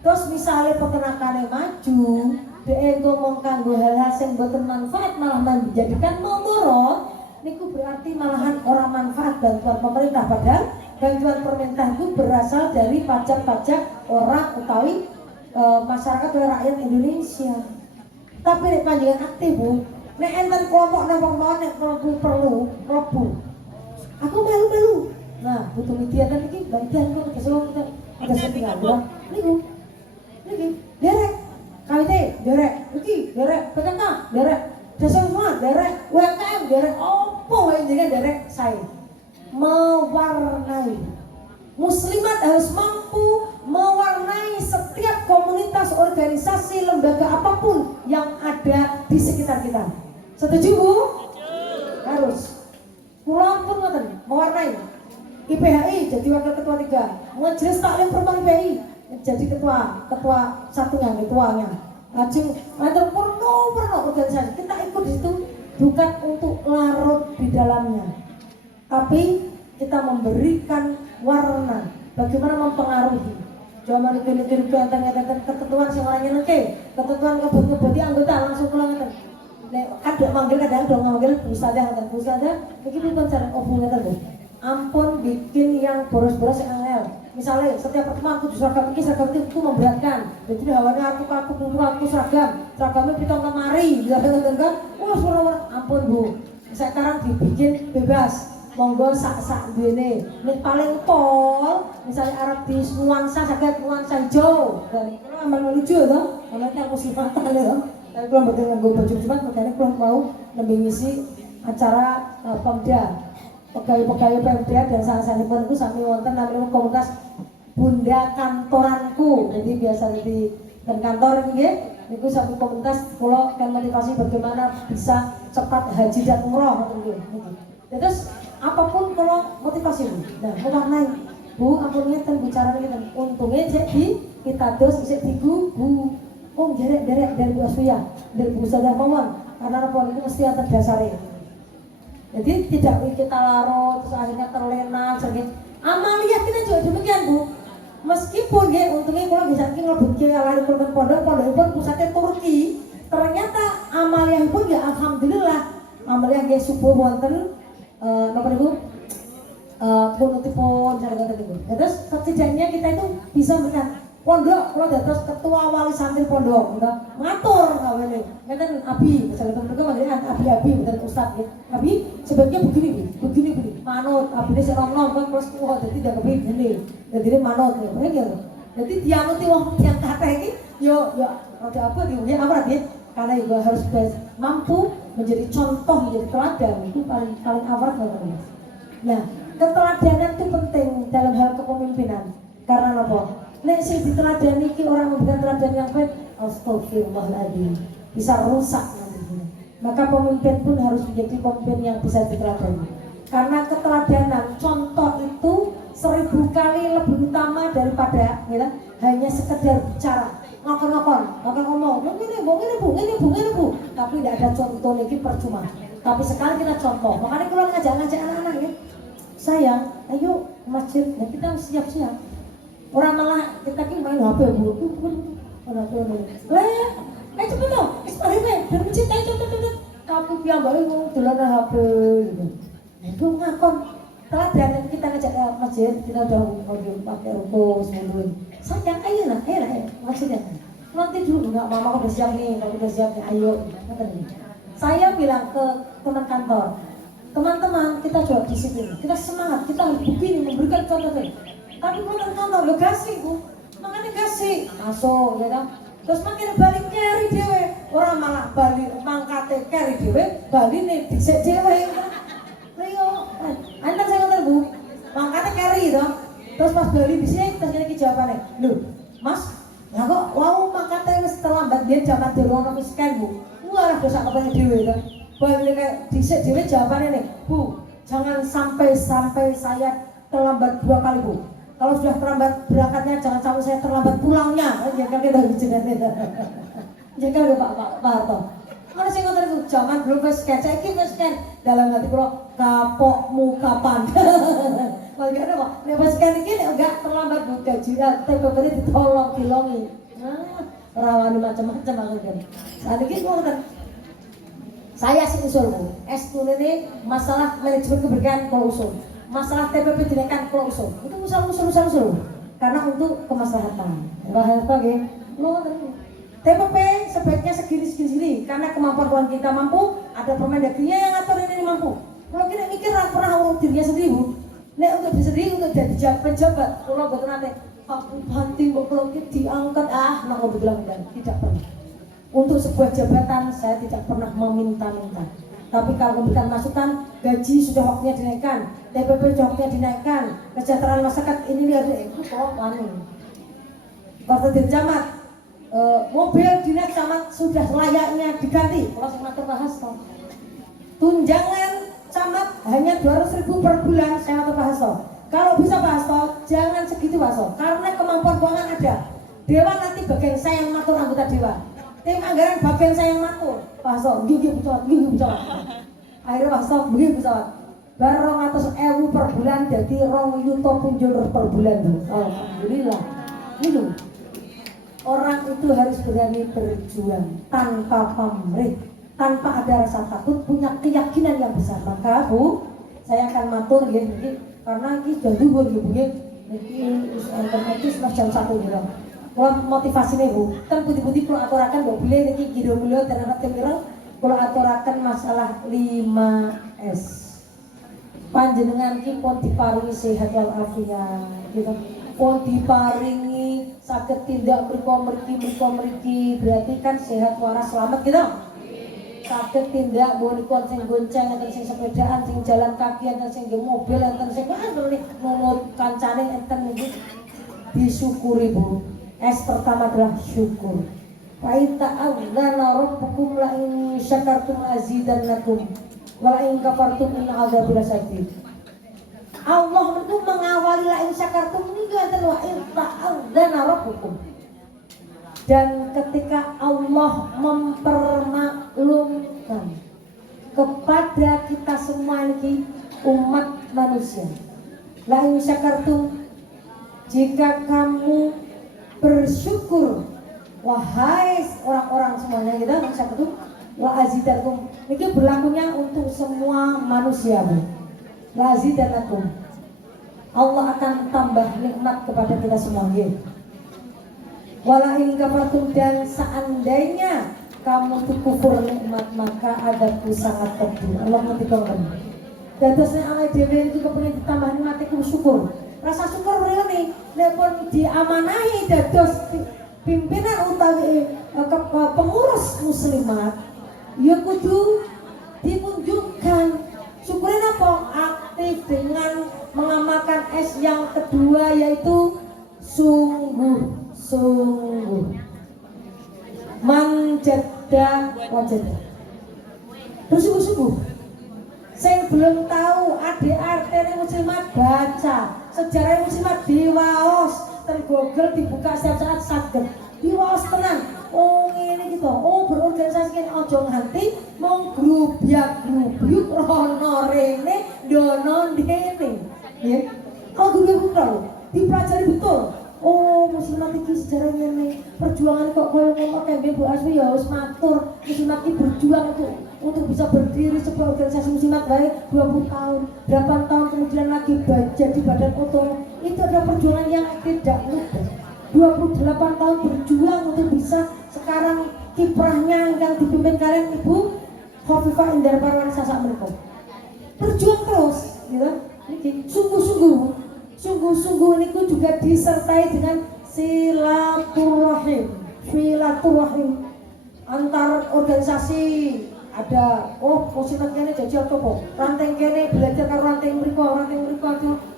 Terus misalnya peternakannya maju, dia ngomong kanggo hal-hal yang boten manfaat malah menjadikan mudarat, niku berarti malahan orang manfaat bantuan pemerintah, padahal bantuan pemerintah itu berasal dari pajak-pajak orang utawi masyarakat oleh rakyat Indonesia. Tapi nek panjenengan aktif Bu, nek enten kelompok napa mawon nek perlu mlebu. Aku melu-melu. Nah, butuh media kan iki bagian kok kesel kita ada settingan bilang niku. Niki derek. KWT derek. Iki derek. PKK derek. Desa semua derek. UMKM derek. Opo wae jenenge derek saya. Mewarnai. Muslimat harus mampu mewarnai setiap komunitas, organisasi, lembaga apapun yang ada di sekitar kita. Setuju Bu? Harus. Pulang pun ngoten, mewarnai. IPHI jadi wakil ketua 3, Majelis Taklim Perempuan IPHI jadi ketua satunya, ketuanya. Ajeng ada perlu organisasi. Kita ikut di situ bukan untuk larut di dalamnya, tapi kita memberikan warna, bagaimana mempengaruhi. Jangan negeri-negeri ganteng-ganteng ketentuan sing ora nyenengke, ketentuan ngebut-ngebuti anggota langsung pulang ngeten. Nek kadang manggil kadang dong manggil ustadzah ngeten. Ustadzah iki pun cara obong ngeten lho. Ampun bikin yang boros-boros yang angel. Misalnya setiap pertemuan aku seragam itu memberatkan. Jadi hawanya aku seragamnya pitong kemari, gitu kan? Wah suara ampun Bu. Sekarang dibikin bebas. Monggo sak duene. Nek paling pol, misalnya Arab di nuansa saged nuansa hijau. Dan itu aman lucu to. Namanya aku sifat ya. Tapi kalau mboten nganggo baju cepat, makanya kalau mau lebih ngisi acara Pemda. Pegawai-pegawai Pemda dan salah-salipun itu sami wonten namanya komunitas Bunda Kantoranku. Jadi biasa di kantor nggih niku sami komunitas kula kan motivasi bagaimana bisa cepat haji dan umroh ngoten nggih. Terus apapun kalau motivasi Bu. Nah, mewarnai Bu, ampun ngeten bicara ngeten. Untungnya jadi kita terus isih digugu. Oh, derek dari Bu Asfiya, dari Bu Sadah Mawon. Karena rapor itu mesti terdasari. Jadi tidak kita larut terus akhirnya terlena sedikit. Amalia kita juga demikian Bu. Meskipun ya untungnya kalau bisa ngelebut ke lari ke pondok pun pusatnya Turki. Ternyata Amalia pun ya alhamdulillah Amalia ya subuh wonten napa niku punutipun cara-cara itu. Terus setidaknya kita itu bisa melihat pondok kalau dados ketua wali santri pondok udah ngatur ngawene ngeten abi misalnya mereka manggilnya abi bukan ustaz ya. Abi sebaiknya begini manut abine sing nom kan plus tua jadi tidak begini jadi manut ya gitu. Jadi dianuti wong yang kata iki yo ada apa dia apa dia karena juga harus mampu menjadi contoh, menjadi teladan itu paling awal banget. Nah, keteladanan itu penting dalam hal kepemimpinan. Karena apa? Nek sing diteladani iki orang memberikan teladan yang baik, astagfirullahaladzim, bisa rusak nantinya. Maka pemimpin pun harus menjadi pemimpin yang bisa diteladani. Karena keteladanan, contoh itu 1000 kali lebih utama daripada ya, hanya sekedar bicara. ngomong ini bu, tapi tidak ada contoh ini percuma. Tapi sekali kita contoh, makanya kalau ngajak anak-anak ya, sayang, ayo masjid, ya kita siap-siap. Orang malah kita main HP bu, cepet dong, dan masjid cepet, tapi yang baru mau dolan HP gitu. Itu ngakon, teladan kita ngajak masjid, kita udah mau pakai ruko, semua. Sayang, ayo lah, maksudnya. Nanti dulu enggak mama udah siap nih, kalau udah siap nih, ayo. Saya bilang ke teman kantor, teman-teman kita coba disiplin, kita semangat, kita harus begini memberikan contoh tadi. Tapi teman kantor lo kasih bu, makanya kasih masuk, ya kan? Terus makin balik carry dewe, orang malah balik mangkate carry dewe, balik nih disek dewe. Rio, antar saya ngantar bu, mangkate carry dong. Terus pas balik disek, terus ini jawabannya, loh, mas. Nah kok wow makanya terlambat dia zaman dirono miskin bu. Wah dosa kepengen dewe kan. Balik kayak disek dewe jawabannya nih, bu jangan sampai saya terlambat 2 kali bu. Kalau sudah terlambat berangkatnya jangan sampai saya terlambat pulangnya. Jangan kita bicara. Jangan lupa Pak Harto. Mana sih ngotot itu zaman belum miskin, saya ini miskin dalam hati kalau kapokmu kapan. Bagaimana kok? Nek pas kan iki nek enggak terlambat buka juga TPP ini ditolong dilongi. Nah, rawani macam-macam aku kan. Saat ini ngoten. Saya sih usul Bu. S2 ini masalah manajemen keberkahan kalau usul. Masalah TPP dinaikkan kalau usul. Itu usul. Karena untuk kemaslahatan. Enggak apa nggih. Ngoten. TPP sebaiknya segini karena kemampuan kita mampu, ada Permendagrinya yang ngatur ini mampu. Kalau kita mikir pernah urus dirinya sendiri Bu. Nek untuk diri sendiri untuk jadi pejabat, kalau betul nanti aku banting kalau kita diangkat nggak bilang tidak pernah. Untuk sebuah jabatan saya tidak pernah meminta-minta. Tapi kalau memberikan masukan, gaji sudah waktunya dinaikkan, TPP sudah waktunya dinaikkan, kesejahteraan masyarakat ini ada itu kok anu. Waktu di camat, mobil dinas camat sudah layaknya diganti. Kalau saya ngatur bahas toh. Tunjangan camat hanya 200.000 per bulan, saya ngatur bahas toh. Kalau bisa bahas toh, jangan segitu bahas toh. Karena kemampuan keuangan ada. Dewa nanti bagian saya yang ngatur anggota dewa. Tim anggaran bagian saya yang ngatur. Bahas toh, gigi pesawat. Akhirnya bahas toh, gigi pesawat. Baru 200.000 per bulan, jadi 2 yuto punjul per bulan tuh. Alhamdulillah. Ini orang itu harus berani berjuang tanpa pamrih, tanpa ada rasa takut, punya keyakinan yang besar. Maka Bu, saya akan matur ya, karena ini sudah dulu ya, ini internetis mas jam 1 gitu. Kalau motivasinya Bu, kan putih-putih kalau aturakan Bu, boleh ini kira beliau terhadap temirang, kalau aturakan masalah 5S. Panjenengan ki pun diparingi sehat walafiat, gitu. Pun diparingi sakit tindak mriki berarti kan sehat waras selamat gitu. Sakit tindak bonikon sing gonceng enten sing sepedaan sing jalan kaki enten sing mobil enten sing nunut kancane enten iki disyukuri Bu. S pertama adalah syukur. Fa in ta'adzana rabbukum la in syakartum azidannakum wa la in kafartum inna adzabi lasyadid. Allah itu mengawali la in syakartum ini adalah wa in ta'adzana rabbukum. Dan ketika Allah mempermaklumkan kepada kita semua ini umat manusia, la in syakartum, jika kamu bersyukur, wahai orang-orang semuanya kita syakartum wa azidakum, ini berlakunya untuk semua manusia Bu. Lazidanakum, Allah akan tambah nikmat kepada kita semua. Wala in kafartum, dan seandainya kamu tuh kufur nikmat maka adabku sangat pedih. Allah ngerti. Dan terusnya awake dhewe itu kepengen ditambah nikmat iku syukur. Rasa syukur beliau nih, nek pun diamanahi dados pimpinan utawi pengurus muslimat, ya kudu ditunjukkan syukurin apa? Aktif dengan mengamalkan S yang kedua, yaitu sungguh manjada wajada. Terus sungguh saya belum tahu ADRT muslimat baca, sejarah muslimat diwaos, tergoogle dibuka setiap saat saged diwaos tenang. Oh ini gitu, berorganisasi kan ojo nganti mong grubyuk rono rene dono dene ya. Kalau grubyuk tahu dipelajari betul. Oh muslimat iki sejarahnya nih, perjuangan kok kalau ngomong kayak Bu Asmi ya harus matur. Muslimat ini berjuang untuk bisa berdiri sebuah organisasi muslimat baik 20 tahun, 8 tahun kemudian lagi jadi badan otonom. Itu adalah perjuangan yang tidak mudah. 28 tahun berjuang untuk bisa sekarang kiprahnya yang dipimpin kalian Ibu Khofifah Indar Parawansa sak menika. Berjuang terus, gitu. Ini sungguh-sungguh niku juga disertai dengan silaturahim antar organisasi. Ada muslimat kene jajal topo ranting kene belajar karo ranting mriko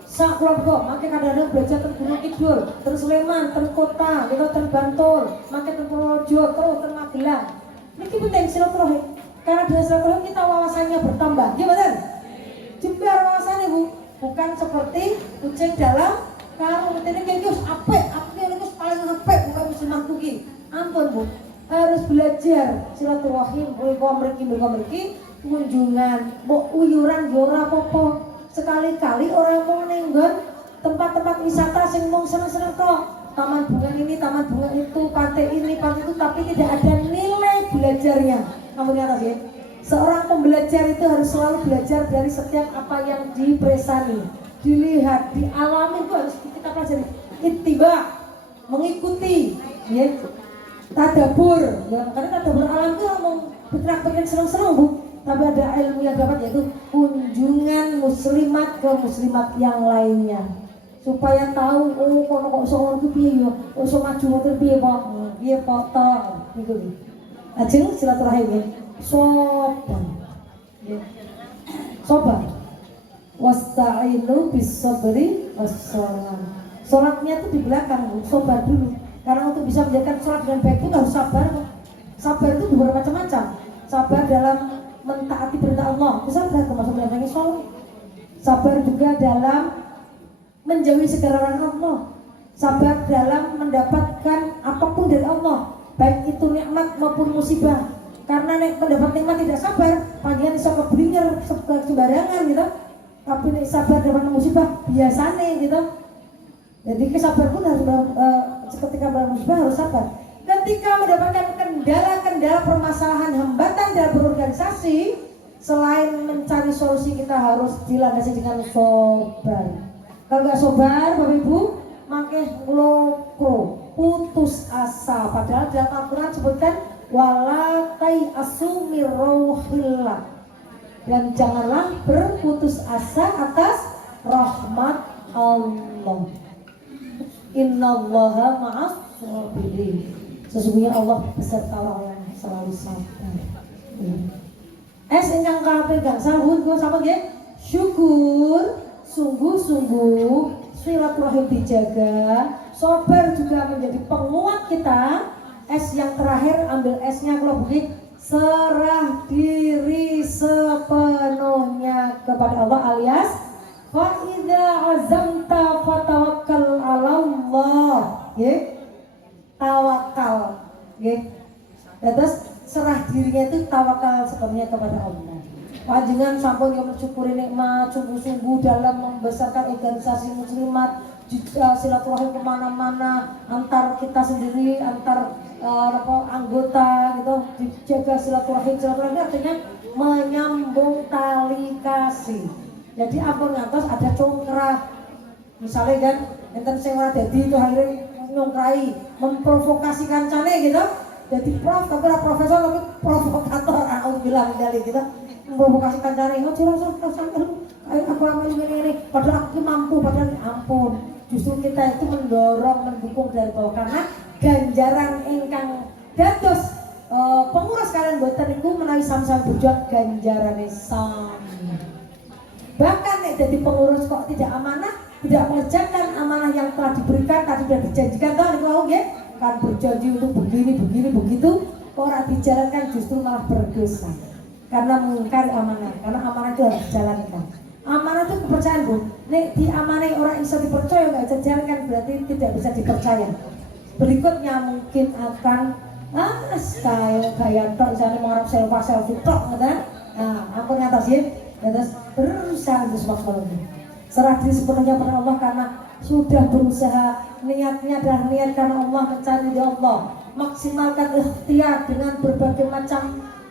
sak kelompok make kadang-kadang belajar teng Gunung Kidul, teng Sleman, teng kota, kita teng Bantul, make teng Purworejo, terus teng Magelang. Niki penting silaturahim. Karena dengan silaturahim kita wawasannya bertambah. Gimana? Jembar wawasannya Bu. Bukan seperti kucing dalam karung. Ini kayak apik paling apik bukan muslimat kuki. Ampun Bu. Harus belajar silaturahim, mereka kunjungan, uyuran yo ora apa-apa. sekali-kali orang mau nenggon tempat-tempat wisata sing mung seneng-seneng kok. Taman bunga ini, taman bunga itu, pantai ini, pantai itu, tapi tidak ada nilai belajarnya. Kamu lihat ya? Seorang pembelajar itu harus selalu belajar dari setiap apa yang dipresani, dilihat, dialami, itu harus kita pelajari. Ittiba, mengikuti, ya. Tadabur, ya. Karena tadabur alam itu ngomong bergerak-gerak seneng-seneng bu. Tapi ada ilmu yang dapat, yaitu kunjungan muslimat ke muslimat yang lainnya, supaya tahu oh kono kok iso ngono piye yo, iso maju motor piye foto niku. Ajeng silaturahim ya. Sobat. Wasta'inu bis sabri was-shalah. Salatnya itu di belakang, Bu. Sabar dulu. Karena untuk bisa menjalankan salat dengan baik itu harus sabar. Sabar itu bermacam-macam. Sabar dalam mentaati perintah Allah, itu sabar termasuk mendatangi sholat. Sabar juga dalam menjauhi segala larangan Allah. Sabar dalam mendapatkan apapun dari Allah, baik itu nikmat maupun musibah. Karena mendapat nikmat tidak sabar, panjangan bisa keblinger sembarangan gitu. Tapi nek sabar dapat musibah biasane gitu. Jadi kesabar pun harus ketika musibah harus sabar. Ketika mendapatkan kendala-kendala permasalahan hambatan dalam berorganisasi, selain mencari solusi kita harus dilandasi dengan sabar. Kalau nggak sabar, Bapak Ibu, makanya loko, putus asa. Padahal dalam Al-Quran sebutkan wala tai'asu mir rauhillah, dan janganlah berputus asa atas rahmat Allah. Innallaha ma'as sabirin. Sesungguhnya Allah beserta orang yang selalu sabar. Ingkang kapegang sahun kula sama nggih. Syukur, sungguh-sungguh silaturahim dijaga, sabar juga menjadi penguat kita. Yang terakhir ambil S-nya kalau begini, serah diri sepenuhnya kepada Allah, alias fa idza azamta fatawakkal 'ala Allah. Nggih. Tawakal, nggih. Terus serah dirinya itu tawakal sepenuhnya kepada Allah. Panjenengan sampun yang mensyukuri nikmat sungguh-sungguh dalam membesarkan organisasi muslimat, silaturahim kemana-mana, antar kita sendiri, antar anggota gitu, dijaga silaturahim artinya menyambung tali kasih. Jadi ampun ngantos ada congkrah, misalnya kan enten sing ora dadi itu akhirnya nyongkrai, memprovokasi kancane gitu. Jadi prof tapi ora profesor tapi provokator, bilang dari gitu, memprovokasi kancane, oh curang aku amal ini, padahal aku mampu, padahal ampun. Justru kita itu mendorong, mendukung dari bawah, karena ganjaran ingkang dados pengurus kalian boten iku menawi sam-sam berjuang ganjarane sami. Bahkan nek jadi pengurus kok tidak amanah, tidak mengerjakan amanah yang telah diberikan, tadi sudah dijanjikan toh niku wau nggih, kan berjanji untuk begini begitu, kok ora dijalankan justru malah berdosa. Karena mengingkari amanah, karena amanah itu harus dijalankan. Amanah itu kepercayaan Bu. Nek diamanai orang bisa dipercaya nggak bisa dijalankan berarti tidak bisa dipercaya. Berikutnya mungkin akan gaya tok misalnya mengharap selfie tok kan. Nah, ampun ngatas ya. Terus berusaha untuk semaksimal. Serah diri sepenuhnya pada Allah karena sudah berusaha, niatnya adalah niat karena Allah, mencari di Allah. Maksimalkan ikhtiar dengan berbagai macam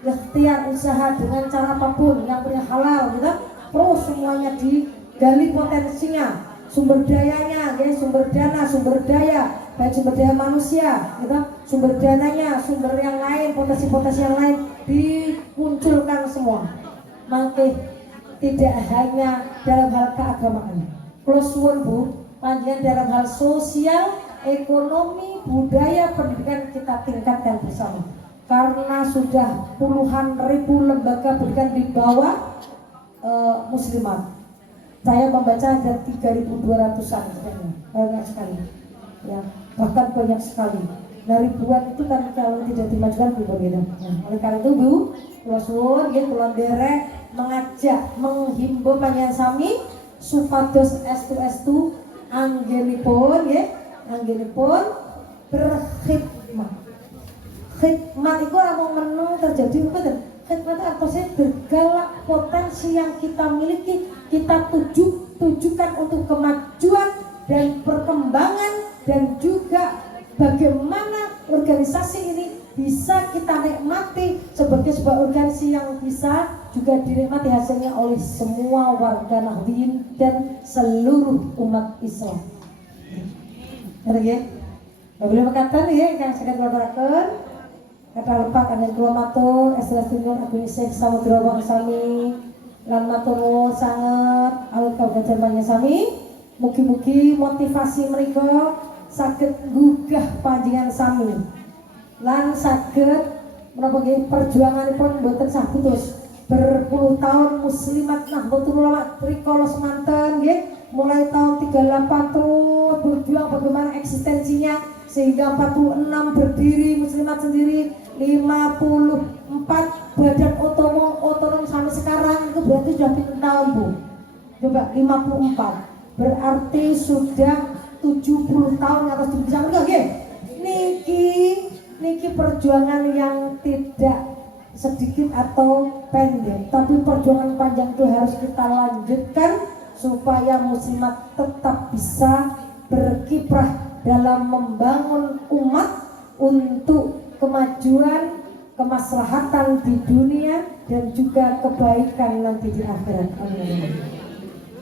ikhtiar, usaha dengan cara apapun yang punya halal gitu. Terus semuanya digali potensinya, sumber dayanya, ya, sumber dana, sumber daya, baik sumber daya manusia, gitu, sumber dananya, sumber yang lain, potensi-potensi yang lain dimunculkan semua. Maka tidak hanya dalam hal keagamaan, plus Bu, panjenengan dalam hal sosial, ekonomi, budaya, pendidikan kita tingkatkan bersama. Karena sudah puluhan ribu lembaga pendidikan di bawah muslimat. Saya membaca ada 3.200-an banyak sekali. Ya, bahkan banyak sekali. Nah, ribuan itu kan kalau tidak dimajukan berbeda. Nah, oleh karena itu Bu, Rasul ya kula derek mengajak, menghimbau panjenengan sami supados estu anggenipun ya, anggenipun berkhidmat. Khidmat itu ora mung menung terjadi mboten. Khidmat itu artinya bergalak potensi yang kita miliki kita tujukan untuk kemajuan dan perkembangan, dan juga bagaimana organisasi ini bisa kita nikmati sebagai sebuah organisasi yang bisa juga dinikmati hasilnya oleh semua warga Nahdliyin dan seluruh umat Islam. Ngerti ya? Boleh berkata ya, yang saya katakan kata lepak kalian kula matur Esrastinun Agung Syekh Samudra Wang Sami lan matur nuwun sanget awit kabudayan panjenengan sami. Mugi-mugi motivasi mereka saged gugah panjenengan sami lan saged menapa nggih perjuanganipun boten sah putus berpuluh tahun Muslimat Nahdlatul Ulama Trikolo semanten nggih, mulai tahun 38 terus berjuang bagaimana eksistensinya sehingga 46 berdiri Muslimat sendiri, 54 badan otonom sampai sekarang, itu berarti sudah pinten tahun Bu? Coba 54 berarti sudah 70 tahun atas bisa enggak nggih? Niki perjuangan yang tidak sedikit atau pendek, tapi perjuangan panjang itu harus kita lanjutkan supaya Muslimat tetap bisa berkiprah dalam membangun umat untuk kemajuan, kemaslahatan di dunia dan juga kebaikan nanti di akhirat. Amin.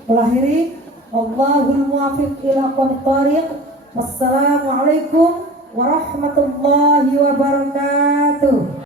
Melahiri Allahul muwaffiq ila aqwamit thariq. Wassalamualaikum warahmatullahi wabarakatuh.